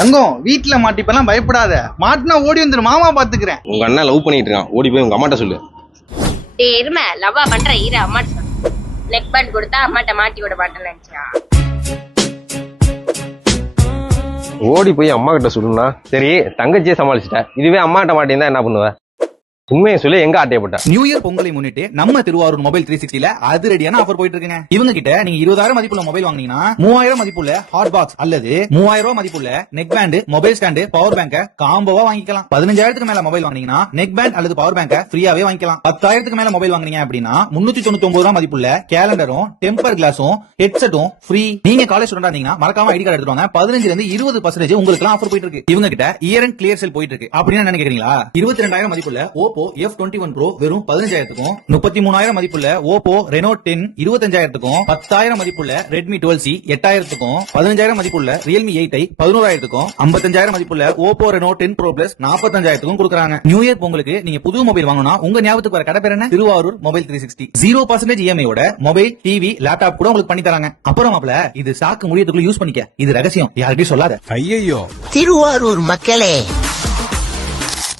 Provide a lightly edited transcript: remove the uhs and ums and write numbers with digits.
தங்கம் வீட்டுல மாட்டிப்பெல்லாம் பயப்படாத, மாட்டினா ஓடி வந்துரு, மாமா பாத்துக்கிறேன். உங்க அண்ணன் லவ் பண்ணிட்டு இருக்கான், ஓடி போய் உங்க அம்மாட்ட சொல்லு. டேய் எருமை, லவ்வா பண்ற இரு அம்மாட்ட சொல்லு. நெக் பேண்ட் கொடுத்தா அம்மாட்ட மாட்டி விட மாட்டேன்னு நினைச்சியா? ஓடி போய் அம்மா கிட்ட சொல்லுனா சரி, தங்கச்சியே சமாளிச்சிட்ட, இதுவே அம்மாட்ட மாட்டேன் என்ன பண்ணுவ? உண்மையை சொல்லி எங்க ஆட்டையப்பட்ட? நியூ இயர் பொங்கலை முன்னிட்டு நம்ம திருவாரூர் மொபைல் 360ல அதிரடியான ஆஃபர் போயிட்டு இருக்குங்க. இவங்க கிட்ட நீங்க 20,000 மதிப்புள்ள மொபைல் வாங்குனீங்கன்னா 3000 மதிப்புள்ள ஹாட் பாக்ஸ் அல்லது 3000 ரூபாய் மதிப்புள்ள neck band, mobile stand, power பேங்க காம்போவா வாங்கிக்கலாம். 15,000க்கு மேல மொபைல் வாங்குனீங்கன்னா நெக் பேண்ட் அல்லது பவர் பேங்க ஃப்ரீயாவே வாங்கிக்கலாம். 10,000க்கு மேல மொபைல் வாங்குனீங்க அப்படின்னா 399 ரூபாய் மதிப்புள்ள கேலண்டரும் டெம்பர் கிளாஸும் ஹெட்செட்டும் ஃப்ரீ. நீங்க காலேஜ் ஸ்டூடெண்டா இருந்தீங்கன்னா மறக்காம ஐடி கார்டு எடுத்துட்டு வாங்க. 15 இருந்து 20% உங்களுக்கு ஆஃபர் போயிட்டு இருக்கு. இவங்க கிட்ட இயர் அண்ட் கிளியர் சேல் போயிட்டு இருக்கு. அப்படின்னு நினைக்கிறீங்களா? 22,000 மதிப்புள்ள Oppo F21 Pro வெறும் 15,000க்கும், 33,000 மதிப்புள்ள Oppo Reno 10 25,000க்கும், 10,000 மதிப்புள்ள Redmi 12C 8,000க்கும், 15,000 மதிப்புள்ள Realme 8i 11,000க்கும், 55,000 மதிப்புள்ள Oppo Reno 10 Pro Plus 45,000க்கும் கொடுக்கறாங்க. நியூ இயர் பொங்கலுக்கு நீங்க புது மொபைல் வாங்கணும்னா உங்க ஞாபகத்துக்கு வர கடை பேர் என்ன? திருவாரூர் மொபைல் 360. 0% EMI ஓட மொபைல், டிவி, லேப்டாப் கூட உங்களுக்கு பண்ணி தராங்க. அப்புறம் மாப்ள, இது சாக்கு முடியத்துக்குள்ள யூஸ் பண்ணிக்க, இது ரகசியம், யார்கிட்டயும் சொல்லாத. ஐயோ திருவாரூர் மக்களே,